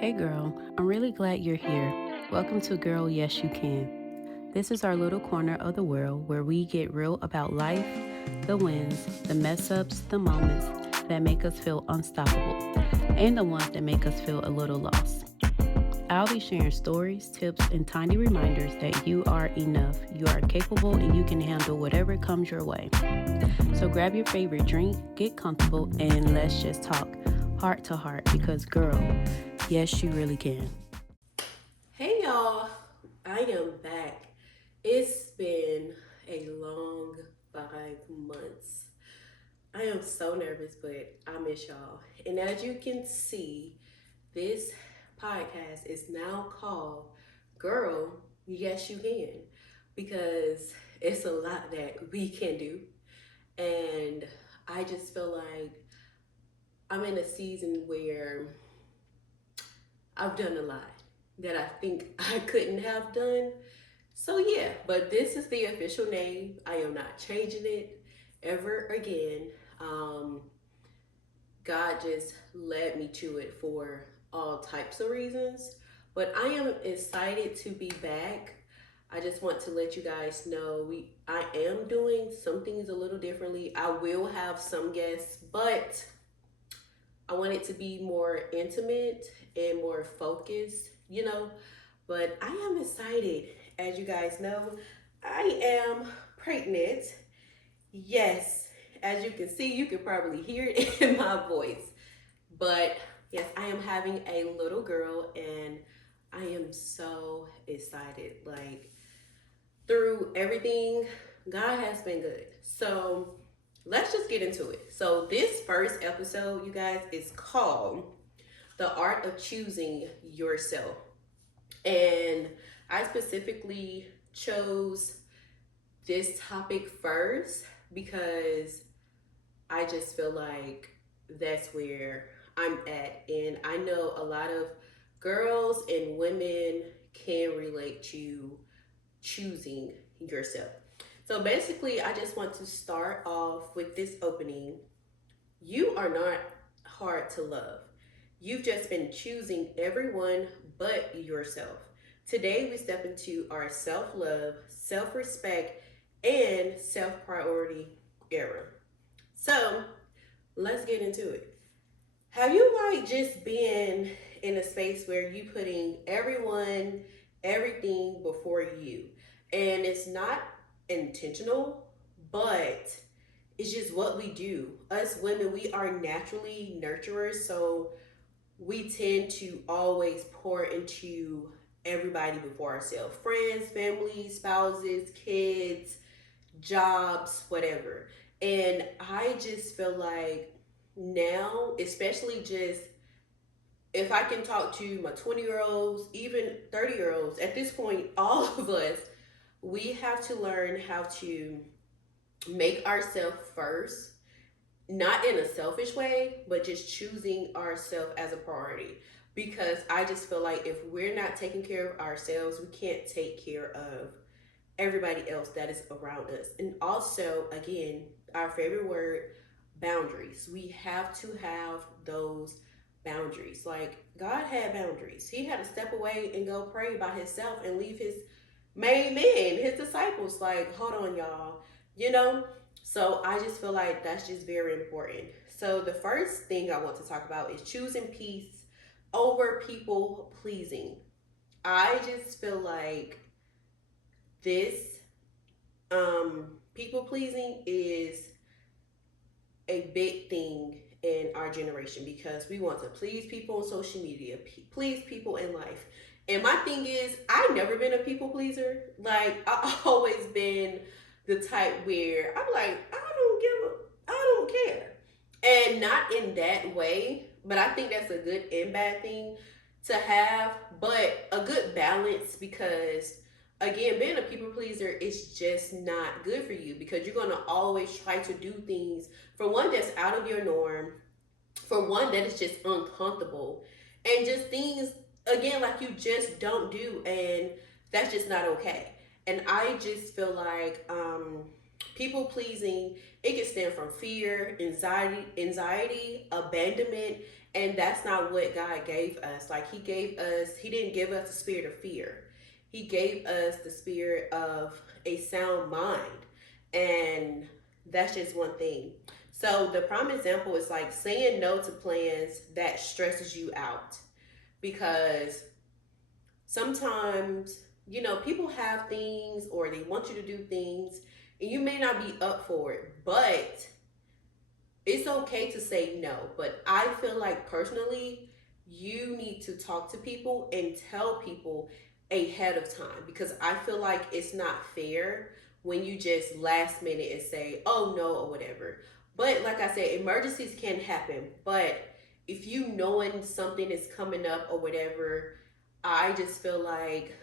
Hey girl, I'm really glad you're here. Welcome to Girl Yes You Can. This is our little corner of the world where we get real about life, the wins, the mess ups, the moments that make us feel unstoppable, and the ones that make us feel a little lost. I'll be sharing stories, tips, and tiny reminders that you are enough, you are capable, and you can handle whatever comes your way. So grab your favorite drink, get comfortable, and let's just talk heart to heart because, girl, yes, you really can. Hey y'all, I am back. It's been a long 5 months. I am so nervous, but I miss y'all. And as you can see, this podcast is now called Girl, Yes You Can, because it's a lot that we can do. And I just feel like I'm in a season where I've done a lot that I think I couldn't have done. So yeah, but this is the official name. I am not changing it ever again. Um, God just led me to it for all types of reasons. But I am excited to be back. I just want to let you guys know I am doing some things a little differently. I will have some guests, but I want it to be more intimate and more focused. But I am excited. As you guys know, I am pregnant. Yes, as you can see, you can probably hear it in my voice. But yes, I am having a little girl and I am so excited. Like, through everything, God has been good. So let's just get into it. So, this first episode, you guys, is called The Art of Choosing Yourself. And I specifically chose this topic first because I just feel like that's where I'm at. And I know a lot of girls and women can relate to choosing yourself. So basically, I just want to start off with this opening. You are not hard to love. You've just been choosing everyone but yourself. Today, we step into our self love, self respect, and self priority era. So, let's get into it. Have you just been in a space where you putting everyone, everything before you? And it's not intentional, but it's just what we do. Us women, we are naturally nurturers, so we tend to always pour into everybody before ourselves: friends, family, spouses, kids, jobs, whatever. And I just feel like now, especially just if I can talk to my 20-year olds, even 30-year olds, at this point, all of us, we have to learn how to make ourselves first, not in a selfish way, but just choosing ourselves as a priority. Because I just feel like if we're not taking care of ourselves, we can't take care of everybody else that is around us. And also, again, our favorite word, boundaries. We have to have those boundaries. Like, God had boundaries. He had to step away and go pray by himself and leave his main men, his disciples. Like, hold on, y'all. You know? So I just feel like that's just very important. So the first thing I want to talk about is choosing peace over people pleasing. I just feel like this people pleasing is a big thing in our generation because we want to please people on social media, please people in life. And my thing is, I've never been a people pleaser. Like, I always been the type where I'm like, I don't care. And not in that way, but I think that's a good and bad thing to have, but a good balance because again, being a people pleaser is just not good for you because you're gonna always try to do things for one that's out of your norm, for one that is just uncomfortable, and just things again like you just don't do, and that's just not okay. And I just feel like people pleasing, it can stand from fear, anxiety, abandonment, And that's not what God gave us. Like he didn't give us the spirit of fear. He gave us the spirit of a sound mind. And that's just one thing. So the prime example is like saying no to plans that stresses you out, because sometimes, people have things or they want you to do things and you may not be up for it, but it's okay to say no. But I feel like personally, you need to talk to people and tell people ahead of time, because I feel like it's not fair when you just last minute and say, oh no, or whatever. But like I said, emergencies can happen. But if you knowing something is coming up or whatever, I just feel like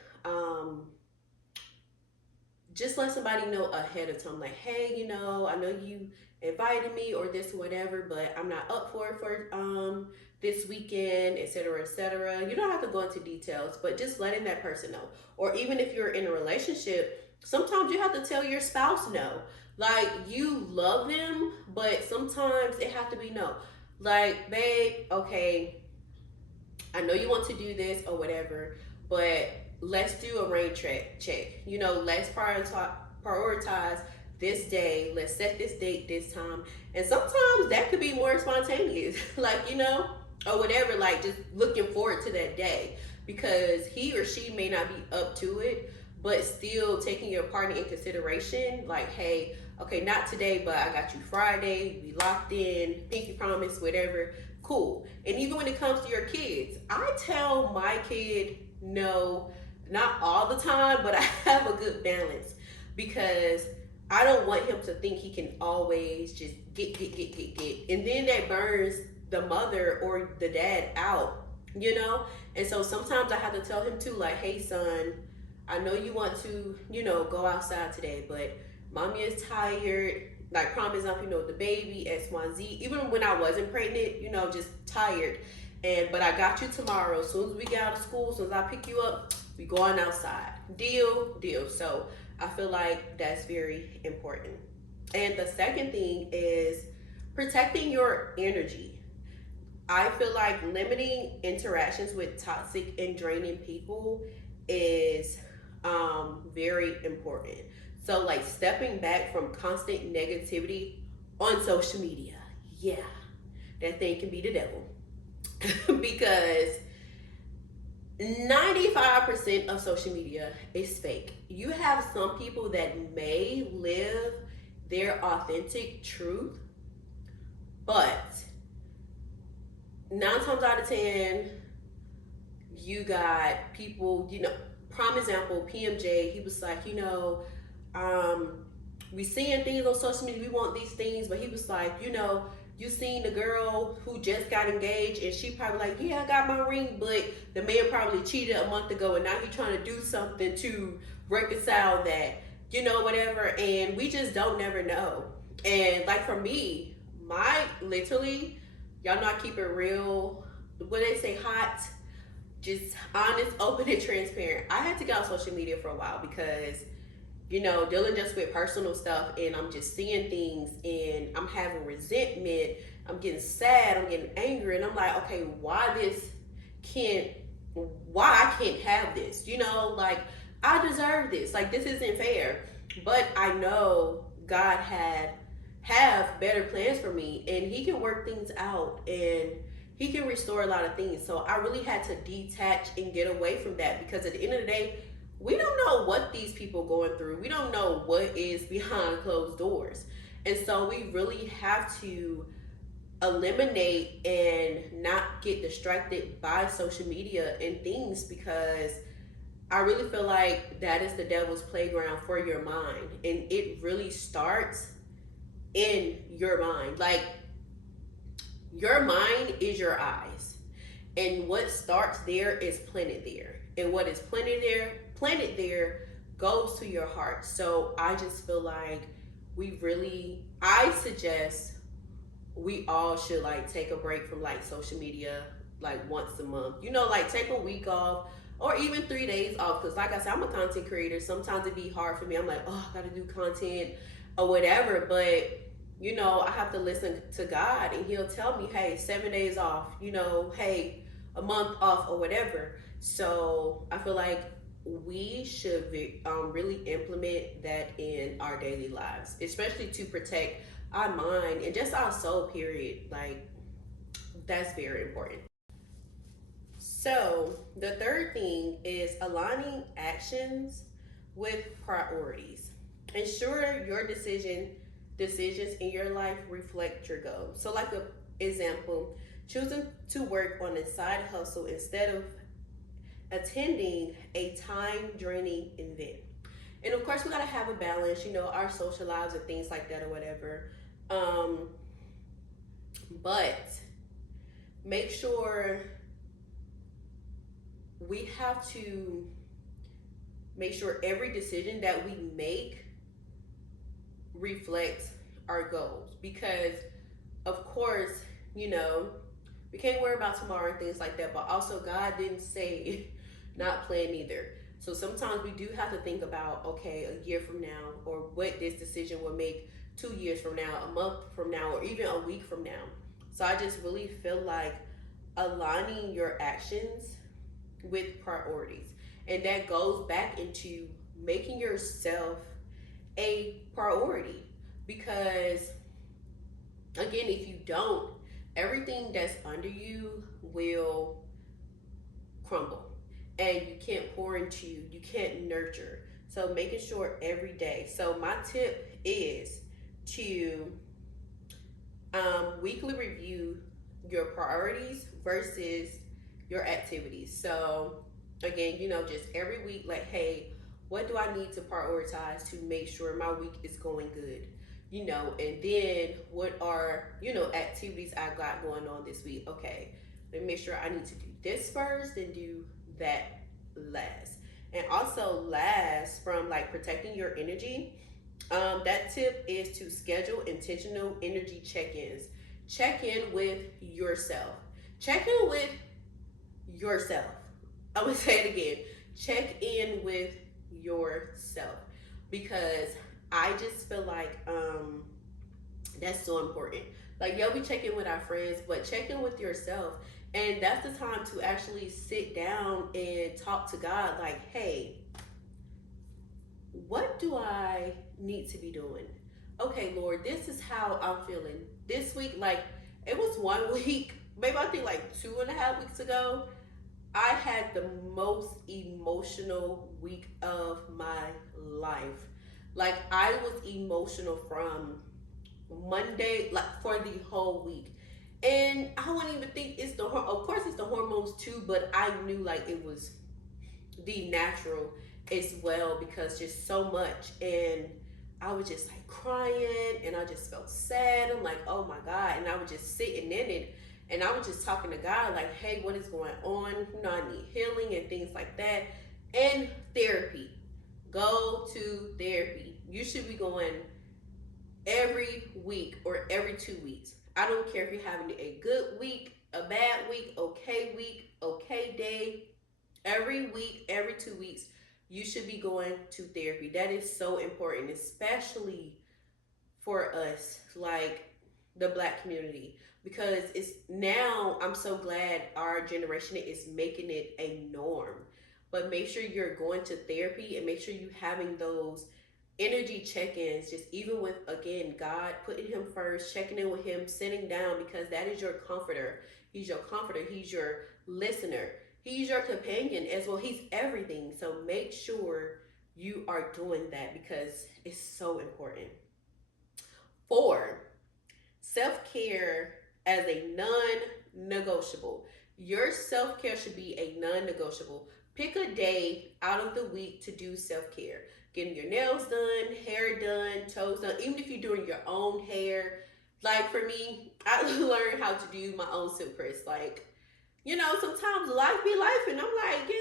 just let somebody know ahead of time, like, hey, I know you invited me or this or whatever, but I'm not up for it for this weekend, etc., etc. You don't have to go into details, but just letting that person know. Or even if you're in a relationship, sometimes you have to tell your spouse no. Like, you love them, but sometimes it have to be no. Like, babe, okay, I know you want to do this or whatever, but let's do a rain check. Let's prioritize this day. Let's set this date this time. And sometimes that could be more spontaneous, like, or whatever, like just looking forward to that day, because he or she may not be up to it, but still taking your partner in consideration, like, hey, okay, not today, but I got you Friday, we locked in, pinky promise, whatever, cool. And even when it comes to your kids, I tell my kid no, not all the time, but I have a good balance, because I don't want him to think he can always just get. And then that burns the mother or the dad out. And so sometimes I have to tell him too, like, hey, son, I know you want to, go outside today, but mommy is tired. Like, prime example, the baby, XYZ. Even when I wasn't pregnant, just tired. But I got you tomorrow. As soon as we get out of school, as soon as I pick you up, we going outside. Deal. So I feel like that's very important. And the second thing is protecting your energy. I feel like limiting interactions with toxic and draining people is very important. So, like, stepping back from constant negativity on social media. Yeah, that thing can be the devil. Because 95% of social media is fake. You have some people that may live their authentic truth, but 9 times out of 10, you got people, prime example, PMJ, he was like, we seeing things on social media, we want these things, but he was like, you seen the girl who just got engaged and she probably like, yeah, I got my ring, but the man probably cheated a month ago and now he's trying to do something to reconcile that, whatever. And we just don't never know. And like for me, literally, y'all know I keep it real, what they say, hot, just honest, open, and transparent. I had to get on social media for a while because dealing just with personal stuff, and I'm just seeing things and I'm having resentment, I'm getting sad, I'm getting angry, and I'm like, okay, why I can't have this? Like, I deserve this. Like, this isn't fair. But I know God have better plans for me, and he can work things out and he can restore a lot of things. So I really had to detach and get away from that, because at the end of the day, we don't know what these people going through. We don't know what is behind closed doors. And so we really have to eliminate and not get distracted by social media and things, because I really feel like that is the devil's playground for your mind. And it really starts in your mind. Like, your mind is your eyes. And what starts there is planted there. And what is planted there goes to your heart. So I just feel like I suggest we all should like take a break from like social media like once a month. Like take a week off or even 3 days off. Because like I said, I'm a content creator. Sometimes it'd be hard for me. I'm like, oh, I gotta do content or whatever. But I have to listen to God, and He'll tell me, hey, 7 days off, hey, a month off or whatever. So I feel like we should really implement that in our daily lives, especially to protect our mind and just our soul, period. Like, that's very important. So the third thing is aligning actions with priorities. Ensure your decisions in your life reflect your goals. So, like a example, choosing to work on a side hustle instead of attending a time draining event. And of course, we gotta have a balance, our social lives and things like that or whatever. Um, but make sure we have to make sure every decision that we make reflects our goals, because of course, you know we can't worry about tomorrow and things like that, but also God didn't say not plan either. So sometimes we do have to think about, okay, a year from now, or what this decision will make 2 years from now, a month from now, or even a week from now. So I just really feel like aligning your actions with priorities. And that goes back into making yourself a priority. Because, again, if you don't, everything that's under you will crumble. And you can't pour into you can't nurture. So, making sure every day. So, my tip is to weekly review your priorities versus your activities. So, again, just every week, like, hey, what do I need to prioritize to make sure my week is going good? And then what are, activities I got going on this week? Okay, let me make sure I need to do this first and do that last. And also, last, from like protecting your energy, that tip is to schedule intentional energy check-ins. Check in with yourself. Check in with yourself. I'm gonna say it again. Check in with yourself, because I just feel like that's so important. Like, we check in with our friends, but check in with yourself. And that's the time to actually sit down and talk to God. Like, hey, what do I need to be doing? Okay, Lord, this is how I'm feeling this week. Like, it was one week, maybe I think like 2.5 weeks ago, I had the most emotional week of my life. Like, I was emotional from Monday, like, for the whole week. And I wouldn't even think it's of course it's the hormones too, but I knew like it was the natural as well, because just so much. And I was just like crying, and I just felt sad. I'm like, oh my God. And I was just sitting in it, and I was just talking to God, like, hey, what is going on? I need healing and things like that. And therapy. Go to therapy. You should be going every week or every 2 weeks. I don't care if you're having a good week, a bad week, okay day. Every week, every 2 weeks, you should be going to therapy. That is so important, especially for us, like the Black community, because it's now, I'm so glad our generation is making it a norm. But make sure you're going to therapy, and make sure you having those energy check-ins, just even with, again, God, putting him first, checking in with him, sitting down, because that is your comforter. He's your comforter. He's your listener. He's your companion as well. He's everything. So make sure you are doing that, because it's so important. 4, self-care as a non-negotiable. Your self-care should be a non-negotiable. Pick a day out of the week to do self-care. Getting your nails done, hair done, toes done. Even if you're doing your own hair. Like, for me, I learned how to do my own silk press. Like, sometimes life be life, and I'm like,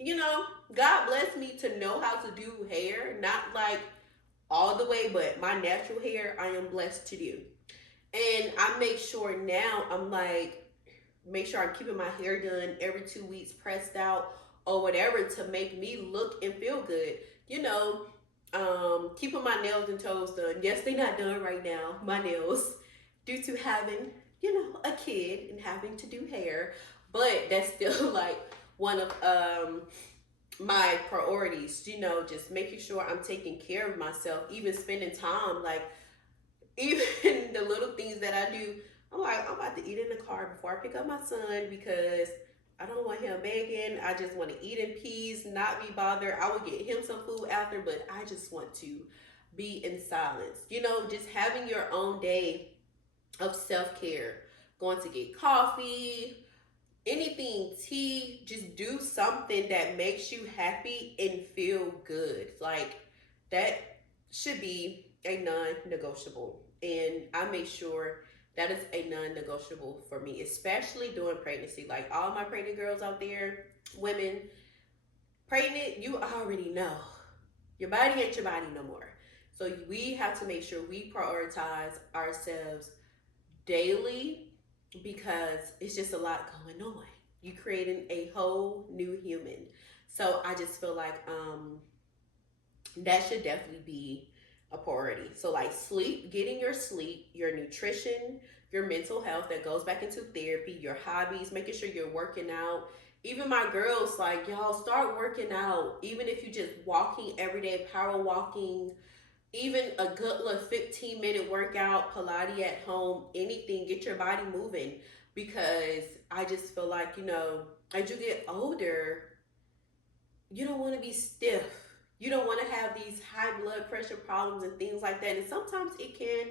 yeah, God bless me to know how to do hair. Not like all the way, but my natural hair, I am blessed to do. And I make sure now, I'm like, make sure I'm keeping my hair done every 2 weeks, pressed out or whatever, to make me look and feel good. You know, Keeping my nails and toes done. Yes, they're not done right now, my nails, due to having, a kid and having to do hair. But that's still like one of my priorities, just making sure I'm taking care of myself, even spending time, like even the little things that I do. I'm like, I'm about to eat in the car before I pick up my son because I don't want him begging. I just want to eat in peace, not be bothered. I will get him some food after, but I just want to be in silence. Just having your own day of self care, going to get coffee, anything, tea, just do something that makes you happy and feel good. Like that should be a non-negotiable. And I make sure that is a non-negotiable for me, especially during pregnancy. Like all my pregnant girls out there, women, pregnant, you already know. Your body ain't your body no more. So we have to make sure we prioritize ourselves daily because it's just a lot going on. You creating a whole new human. So I just feel like that should definitely be a priority. So like sleep, getting your sleep, your nutrition, your mental health that goes back into therapy, your hobbies, making sure you're working out. Even my girls, like y'all start working out. Even if you just walking every day, power walking, even a good little 15-minute workout, Pilates at home, anything, get your body moving. Because I just feel like, as you get older, you don't want to be stiff. You don't want to have these high blood pressure problems and things like that. And sometimes it can,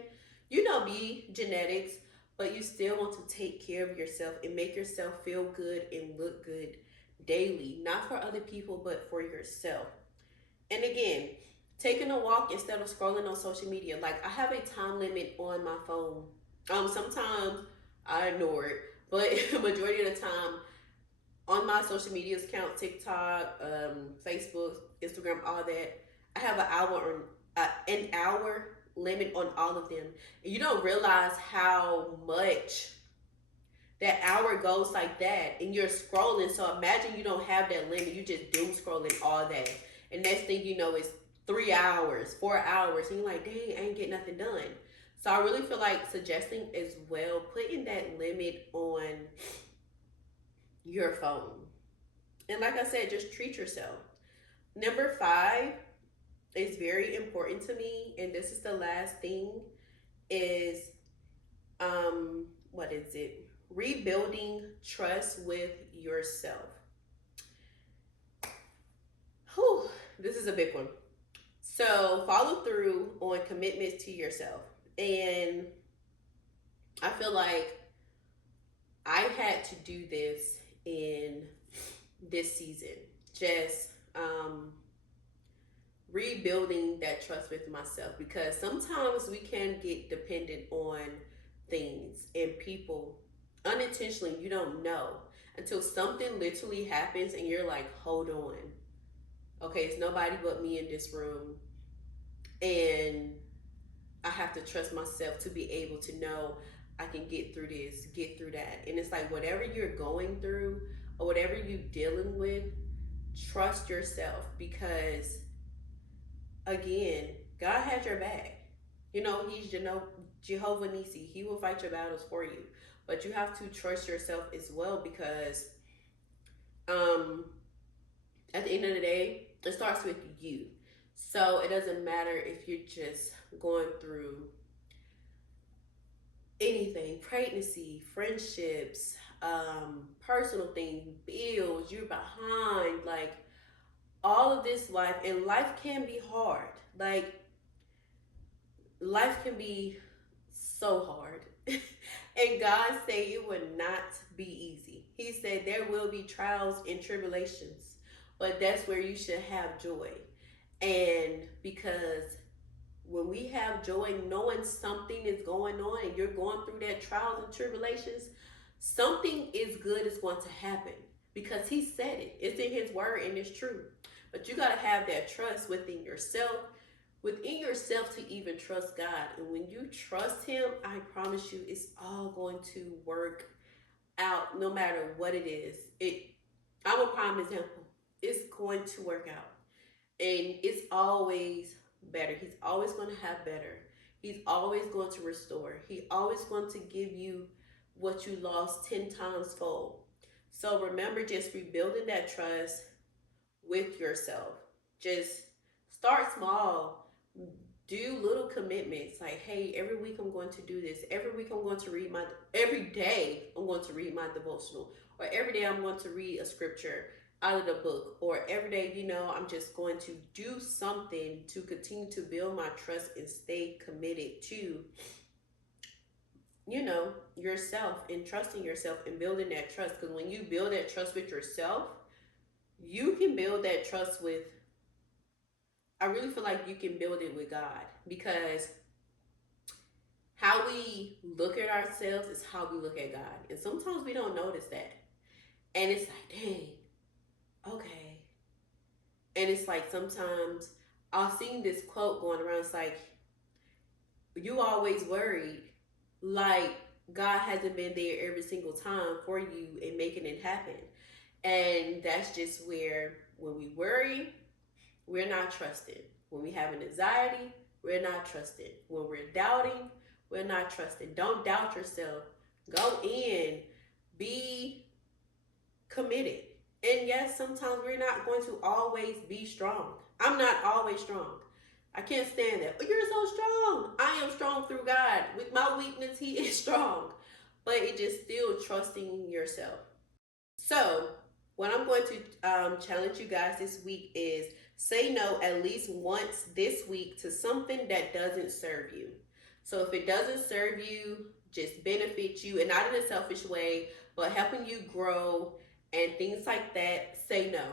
be genetics, but you still want to take care of yourself and make yourself feel good and look good daily, not for other people, but for yourself. And again, taking a walk instead of scrolling on social media. Like I have a time limit on my phone. Sometimes I ignore it, but majority of the time on my social media account, TikTok, Facebook, Instagram, all that, I have an hour limit on all of them. And you don't realize how much that hour goes like that, and you're scrolling. So imagine you don't have that limit. You just doom scrolling all day, and next thing you know is 3 hours, 4 hours, and you're like, dang, I ain't get nothing done. So I really feel like suggesting as well, putting that limit on your phone. And like I said, just treat yourself. Number 5 is very important to me, and this is the last thing, is what is it? Rebuilding trust with yourself. Whew, this is a big one. So follow through on commitments to yourself. And I feel like I had to do this in this season. Just rebuilding that trust with myself, because sometimes we can get dependent on things and people unintentionally. You don't know until something literally happens and you're like, hold on, okay, it's nobody but me in this room, and I have to trust myself to be able to know I can get through this, get through that. And it's like whatever you're going through or whatever you're dealing with, trust yourself, because again, God has your back. He's Jehovah Nisi. He will fight your battles for you. But you have to trust yourself as well, because um, at the end of the day, it starts with you. So it doesn't matter if you're just going through anything, pregnancy, friendships, personal things, bills, you're behind, like all of this life. And life can be hard. Like life can be so hard. And God said it would not be easy. He said there will be trials and tribulations, but that's where you should have joy. And because when we have joy, knowing something is going on and you're going through that trials and tribulations, something is good is going to happen, because he said it. It's in his word and it's true. But you got to have that trust within yourself to even trust God. And when you trust him, I promise you it's all going to work out no matter what it is. I'm a prime example. It's going to work out. And it's always better. He's always going to have better. He's always going to restore. He always going to give you what you lost 10 times fold. So remember just rebuilding that trust with yourself. Just start small. Do little commitments like, hey, every week I'm going to do this. Every week I'm going to read my, every day I'm going to read my devotional. Or every day I'm going to read a scripture out of the book. Or every day, I'm just going to do something to continue to build my trust and stay committed to, yourself and trusting yourself and building that trust. Because when you build that trust with yourself, you can build that trust with, I really feel like you can build it with God, because how we look at ourselves is how we look at God. And sometimes we don't notice that. And it's like, dang, okay. And it's like sometimes I've seen this quote going around. It's like, you always worried, like God hasn't been there every single time for you and making it happen. And that's just where, when we worry, we're not trusting. When we have an anxiety, we're not trusting. When we're doubting, we're not trusting. Don't doubt yourself. Go in, be committed. And yes, sometimes we're not going to always be strong. I'm not always strong. I can't stand that. But you're so strong. I am strong through God. With my weakness, He is strong. But it's just still trusting yourself. So, what I'm going to challenge you guys this week is say no at least once this week to something that doesn't serve you. So, if it doesn't serve you, just benefit you, and not in a selfish way, but helping you grow and things like that, say no.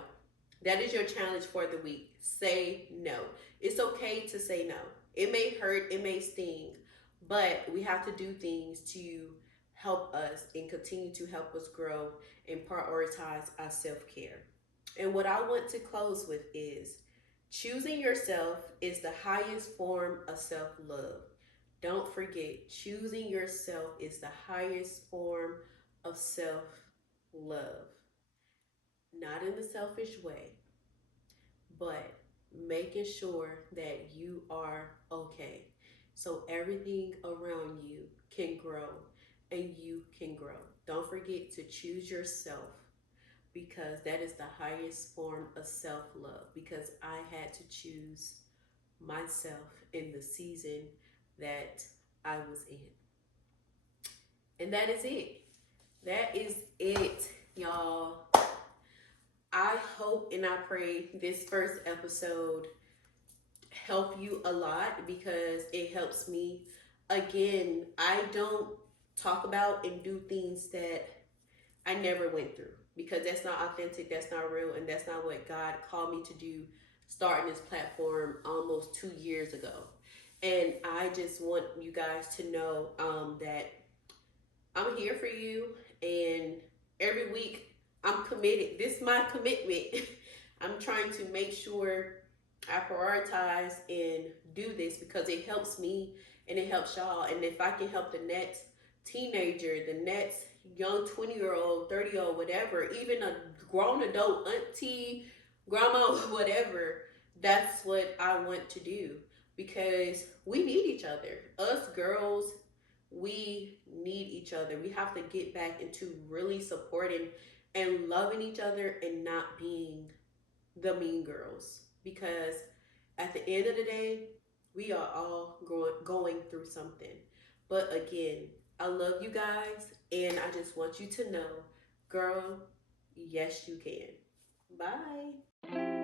That is your challenge for the week. Say no. It's okay to say no. It may hurt, it may sting, but we have to do things to help us and continue to help us grow and prioritize our self care. And what I want to close with is choosing yourself is the highest form of self love. Don't forget, choosing yourself is the highest form of self love. Not in the selfish way, but making sure that you are okay. So everything around you can grow and you can grow. Don't forget to choose yourself, because that is the highest form of self love. Because I had to choose myself in the season that I was in. And that is it. That is it, y'all. I hope and I pray this first episode help you a lot, because it helps me. Again, I don't talk about and do things that I never went through, because that's not authentic, that's not real, and that's not what God called me to do starting this platform almost 2 years ago. And I just want you guys to know that I'm here for you, and every week I'm committed. This is my commitment. I'm trying to make sure I prioritize and do this, because it helps me and it helps y'all. And if I can help the next teenager, the next young 20-year-old, 30-year-old, whatever, even a grown adult, auntie, grandma, whatever, that's what I want to do, because we need each other. Us girls, we need each other. We have to get back into really supporting and loving each other and not being the mean girls, because at the end of the day, we are all going through something. But again, I love you guys, and I just want you to know, girl, yes, you can. Bye.